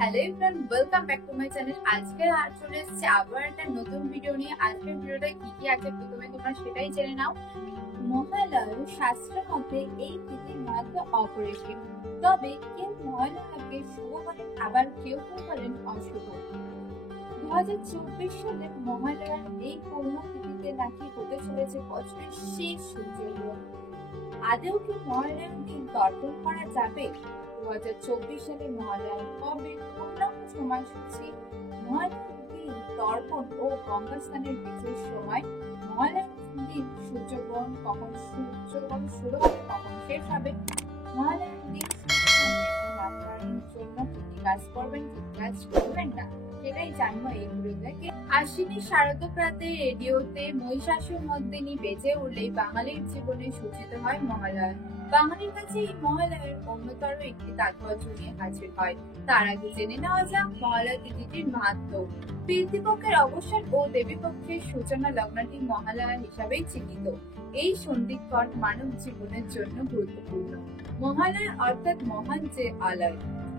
Hello everyone, welcome back to my channel. আজকে চলে এসেছে আবার একটা নতুন ভিডিও নিয়ে। আজকের ভিডিওটা কি কি আছে প্রথমে তোমরা সেটাই জেনে নাও। মহালয়া শাস্ত্র মতে এই তিথির মাত্র অপরিসীম, তবে কেউ মহালয়াকে শুভ বলেন, আবার কেউ কেউ বলেন অশুভ। 2024 সালে মহালয়ার এই পূর্ণ তিথিতে নাকি হতে চলেছে বছরের শেষ সূর্যোদয়। আদেও কি মহালয়ার দিন তর্পণ করা যাবে? 2024 সালে মহালয়া কবে, পূর্ণাঙ্গ সময়সূচি, মহালয়ার দিন তর্পণ ও গঙ্গা স্নানের বিশেষ সময়, মহালয়ার দিন সূর্যগ্রহণ কখন শুরু হবে, কখন শেষ হবে, মহালয়ার দিন সূর্যগ্রহণের জন্য কি কি কাজ করবেন, কি কি কাজ করবেন না, সেটাই জানবো এই ভিডিওতে। আশ্বিনী শারদ প্রাতে রেডিওতে মহিষাসুর মর্দিনী বেজে উঠলেই বাঙালির জীবনে সূচিত হয় মহালয়া। বাঙালির কাছে এই মহালয়ার অন্যতর একটি তাৎপর্য নিয়ে হাজির হয়। তার আগে জেনে নেওয়া যাক মহালয়া তিথিটির মাহাত্ম্য। পিতৃপক্ষের অবসান ও দেবীপক্ষের সূচনা লগ্নটি মহালয়া হিসাবেই চিহ্নিত। এই সন্ধিক্ষণ মানব জীবনের জন্য গুরুত্বপূর্ণ। মহালয়া অর্থাৎ মহান যে আলয়,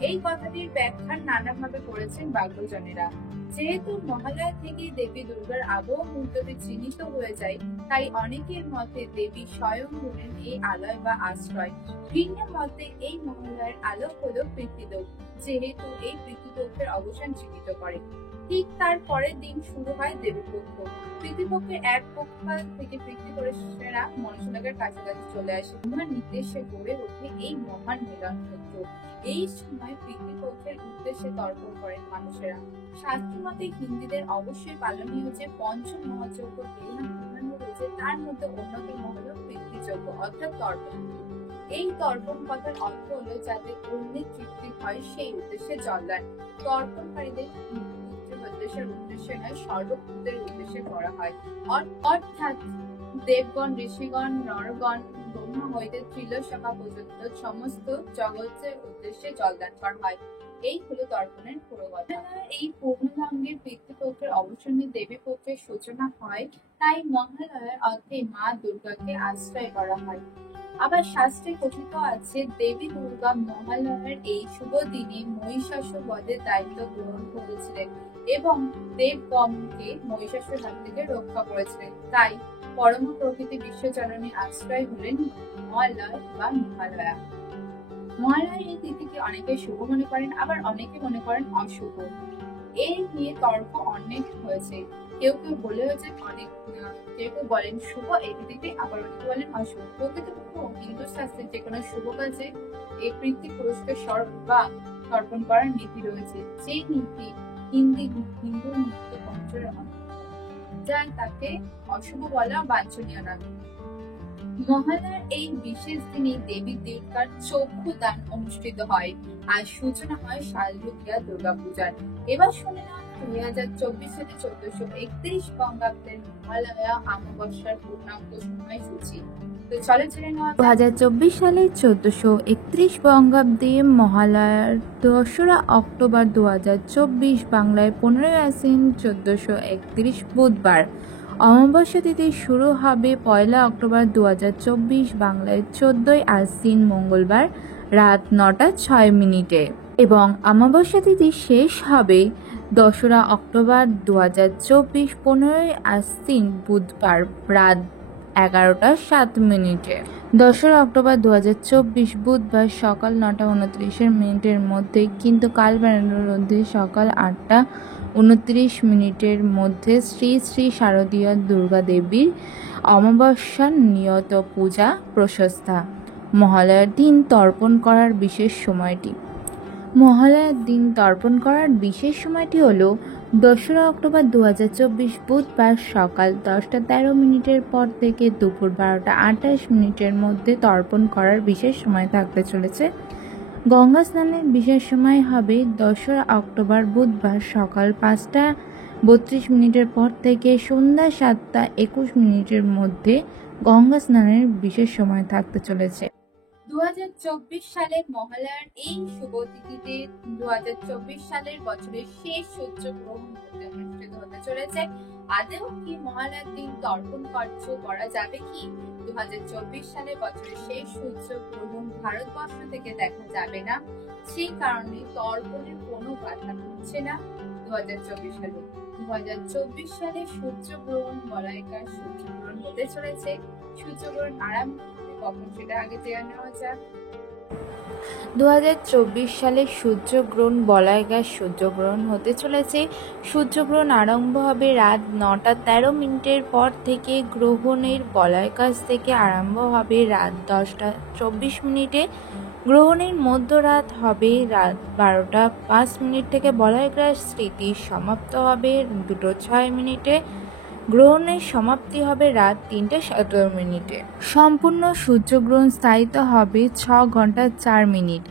এই কথাটির ব্যাখ্যা নানাভাবে করেছেন বাগ্যজনেরা। যেহেতু মহালয়া থেকে দেবী দুর্গার আবহ মুহূর্তটি চিহ্নিত হয়ে যায়, তাই অনেকের মতে দেবী স্বয়ং হলেন এই আলয় বা আশ্রয়। ভিন্ন মতে এই মহালয়ার আলো হলো পিতৃদোষ, যেহেতু এই পিতৃপক্ষের অবসান চিহ্নিত করে। ঠিক তার পরের দিন শুরু হয় দেবীপক্ষ। পিতৃপক্ষের এক পক্ষ থেকে পিতৃপুরুষেরা মনুষ্যলোকের কাছাকাছি চলে আসে। মহান নির্দেশে গড়ে ওঠে এই মহান মিলন ক্ষেত্র। এই সময় পিতৃপক্ষের উদ্দেশ্যে তর্পণ করেন মানুষেরা। শাস্ত্র মতে হিন্দুদের অবশ্যই পালনীয় যে পঞ্চম মহাযজ্ঞ রয়েছে, তার মধ্যে অন্যতম হল পিতৃযজ্ঞ অর্থাৎ তর্পণ। এই তর্পণ কথার অর্থ হলো যাতে অগ্নির তৃপ্তি হয়, সেই উদ্দেশ্যে জলদান। তর্পণকারীদের উদ্দেশ্যে নয়, সর্বভূতের উদ্দেশ্যে করা হয়। অর্থাৎ দেবগণ, ঋষিগণ, নরগণ, ব্রহ্মা হইতে ত্রিলোকসভা পর্যন্ত সমস্ত জগতের উদ্দেশ্যে জলদান করা হয়। এই হলো তর্পণের পুরো কথা। এই পূর্ণভঙ্গের পিতৃপক্ষের অবসানে দেবী পক্ষের সূচনা হয়, তাই মহালয়ার অর্থে মা দুর্গাকে আশ্রয় করা হয়। আবার শাস্ত্রে কথিত আছে দেবী দুর্গা মহালয়ার এই শুভ দিনে মহিষাসুর বধের দায়িত্ব গ্রহণ করেছিলেন এবং দেবগণকে মহিষাসুর হাত থেকে রক্ষা করেছিলেন। তাই পরম প্রকৃতি বিশ্বজননী আশ্রয় হলেন মহালয় বা মহালয়া। মহালয়ার এই তিথিকে অনেকে শুভ মনে করেন, আবার অনেকে মনে করেন অশুভ। এই নিয়ে তর্ক অনেক হয়েছে। কেউ কেউ বলেছে কেউ কেউ বলেন শুভ এই তিথিতে, আবার অনেকে বলেন অশুভ। প্রকৃতপক্ষে হিন্দু শাস্ত্রে যে কোনো শুভ কাজে এই পিতৃপুরুষকে স্মরণ বা তর্পণ করার নীতি রয়েছে, যে নীতি হিন্দু নিত্য পঞ্চরে যা তাকে অশুভ বলা বাঞ্ছনীয় না। মহালয়ার এই বিশেষ দিনে দেবী দুর্গার চক্ষু দান অনুষ্ঠিত হয় আর সূচনা হয় শারদীয়া দুর্গা পূজার। এবার শুনে নেওয়া 2024 সালে 1431 বঙ্গাব্দের মহালয়া অমাবস্যার পূর্ণাঙ্গ সময়সূচি। 2024 সালে 1431 বঙ্গাব্দে মহালয়ার 2রা অক্টোবর 2024 বাংলায় 15 আশ্বিন 1431 বুধবার। অমাবস্যা তিথি শুরু হবে 1 অক্টোবর 2024 বাংলায় 14 আশ্বিন মঙ্গলবার রাত 9টা 6 মিনিটে এবং অমাবস্যা তিথি শেষ হবে 2রা অক্টোবর 2024 15 আশ্বিন বুধবার রাত 11টা 7 মিনিটে। 2রা অক্টোবর 2024 বুধবার সকাল 9টা 29 মিনিটের মধ্যে, কিন্তু কাল বেড়ানোর মধ্যে সকাল 8টা 29 মিনিটের মধ্যে শ্রী শ্রী শারদীয়া দুর্গা দেবীর অমাবস্যা নিয়ত পূজা প্রশস্তা। মহালয়ার দিন তর্পণ করার বিশেষ সময়টি। মহালয়ার দিন তর্পণ করার বিশেষ সময়টি হল 2রা অক্টোবর 2024 বুধবার সকাল 10টা 13 মিনিটের পর থেকে দুপুর 12টা 28 মিনিটের মধ্যে তর্পণ করার বিশেষ সময় থাকতে চলেছে। গঙ্গা স্নানের বিশেষ সময় হবে 2রা অক্টোবর বুধবার সকাল 5টা 32 মিনিটের পর থেকে সন্ধ্যা 7টা 21 মিনিটের মধ্যে গঙ্গা স্নানের বিশেষ সময় থাকতে চলেছে। 2024 সালের মহালয়ার এই শুভ তিথিতে 2024 সালের বছরের শেষ সূর্যগ্রহণ অনুষ্ঠিত হতে চলেছে। আদেও কি মহালয়ার দিন তর্পণ কার্য করা যাবে কি? 2024 সালে বছরের শেষ সূর্যগ্রহণ ভারতবর্ষ থেকে দেখা যাবে না, সেই কারণে তর্পণের কোনো বাধা হচ্ছে না 2024 সালে। 2024 সালে সূর্যগ্রহণ বলায়কার সূর্যগ্রহণ হতে চলেছে। সূর্যগ্রহণ আরম্ভ হবে কখন সেটা আগে জেনে নেওয়া যাক। 2024 সালে সূর্যগ্রহণ বলায়কার সূর্যগ্রহণ হতে চলেছে। সূর্যগ্রহণ আরম্ভ হবে রাত 9:13 পর থেকে। গ্রহণের বলয়কাশ থেকে আরম্ভ হবে রাত 10:24। গ্রহণের মধ্যরাত হবে রাত 12:05 থেকে। বলয়কার স্থিতি সমাপ্ত হবে 2:06। গ্রহণের সমাপ্তি হবে রাত 3:17। সম্পূর্ণ সূর্যগ্রহণ স্থায়িত্ব হবে 6 ঘন্টা 4 মিনিট।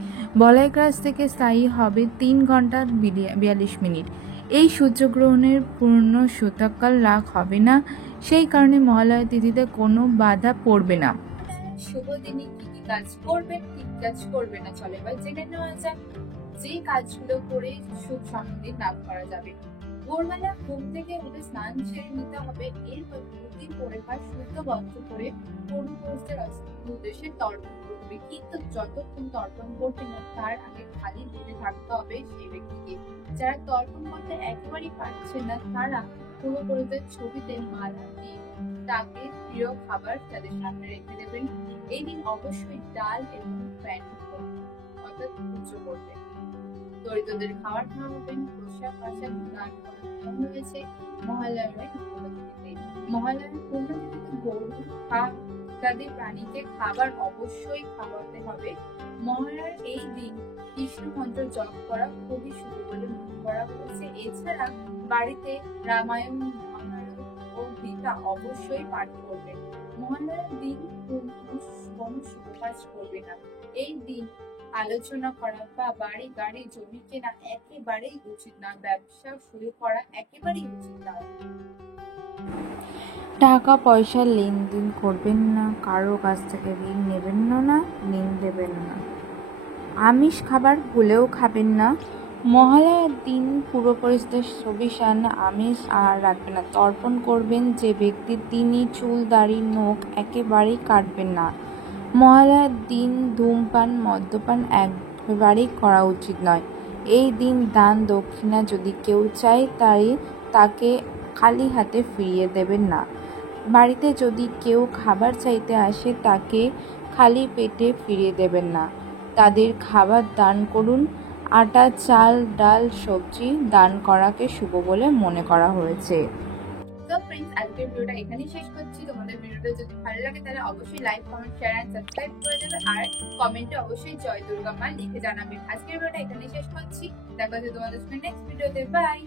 বলয়কাশ থেকে স্থায়ী হবে 3 ঘন্টা 42 মিনিট। এই সূর্যগ্রহণের পূর্ণ সূতককাল লাভ হবে না, সেই কারণে মহালয়া তিথিতে কোনো বাধা পড়বে না। শুভ দিনে কি কি কাজ করবেন, কি কাজ করবে না, চলে এবার জেনে নেওয়া যাক। যে কাজগুলো করে সুখ সমৃদ্ধি লাভ করা যাবে। ভোরবেলা ঘুম থেকে উঠে স্নান সেরে নিতে হবে। এরপর ধুতি পরে বা শুদ্ধ বস্ত্র পরে পূর্ণপুরুষদের উদ্দেশ্যে তর্পণ করবে। কিন্তু যতক্ষণ তর্পণ করবে না তার আগে খালি পেটে থাকতে হবে সেই ব্যক্তিকে। যারা তর্পণ করতে একেবারেই পারছে না তারা পূর্বপুরুষদের ছবিতে মালা দিয়ে তাকে প্রিয় খাবার তাদের সামনে রেখে দেবেন। এই দিন অবশ্যই ডাল এবং প্যান্ট অর্থাৎ পুজো করবেন। দরিদ্রদের খাবার খাওয়াবেন। পোশাক আশাক দান করার নিয়ম রয়েছে মহালয়ার মহালয়ার পূর্ণতিথিতে গরু ইত্যাদি প্রাণীকে খাবার অবশ্যই খাওয়াতে হবে। মহালয়ার এই দিন কৃষ্ণ মন্ত্র জপ করা খুবই শুভ বলে মনে করা হয়েছে। এছাড়া বাড়িতে রামায়ণ, মহাভারত ও গীতা অবশ্যই পাঠ করবেন। মহালয়ার দিন কোনো শুভ কাজ করবে না। এই দিন আলোচনা করা বা বাড়ি গাড়ি জমি কেনা একেবারেই উচিত না। ব্যবসা শুরু করা একেবারেই উচিত না। টাকা পয়সা লেনদেন করবেন না, কারো কাছ থেকে ঋণ নেবেন না, ঋণ দেবেন না। আমিষ খাবার ভুলেও খাবেন না। মহালয়ার দিন পূর্বপুরুষদের ছবি সামনে আমিষ আর রাখবেন না। তর্পণ করবেন যে ব্যক্তি তিনি চুল দাড়ি নখ একেবারেই কাটবেন না। মহালয়ার দিন ধূমপান মদ্যপান একেবারেই করা উচিত নয়। এই দিন দান দক্ষিণা যদি কেউ চায় তাকে খালি হাতে ফিরিয়ে দেবেন না। বাড়িতে যদি কেউ খাবার চাইতে আসে তাকে খালি পেটে ফিরিয়ে দেবেন না। তাদের খাবার দান করুন। আটা, চাল, ডাল, সবজি দান করাকে শুভ বলে মনে করা হয়েছে। তো ফ্রেন্ডস, আজকের ভিডিওটা এখানেই শেষ করছি। তোমাদের ভিডিওটা যদি ভালো লাগে তাহলে অবশ্যই like, comment, share and subscribe করে দেবে। আর কমেন্টে অবশ্যই জয় দুর্গা মা লিখে জানাবে। আজকের ভিডিওটা এখানেই শেষ করছি। দেখা হচ্ছে তোমাদের সঙ্গে নেক্সট ভিডিওতে। বাই।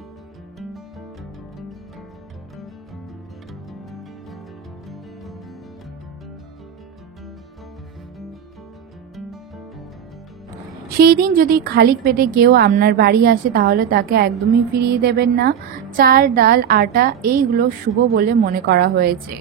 সেই দিন যদি খালি পেটে কেউ আপনার বাড়ি আসে তাহলে তাকে একদমই ফিরিয়ে দেবেন না। চাল, ডাল, আটা এইগুলো শুভ বলে মনে করা হয়েছে।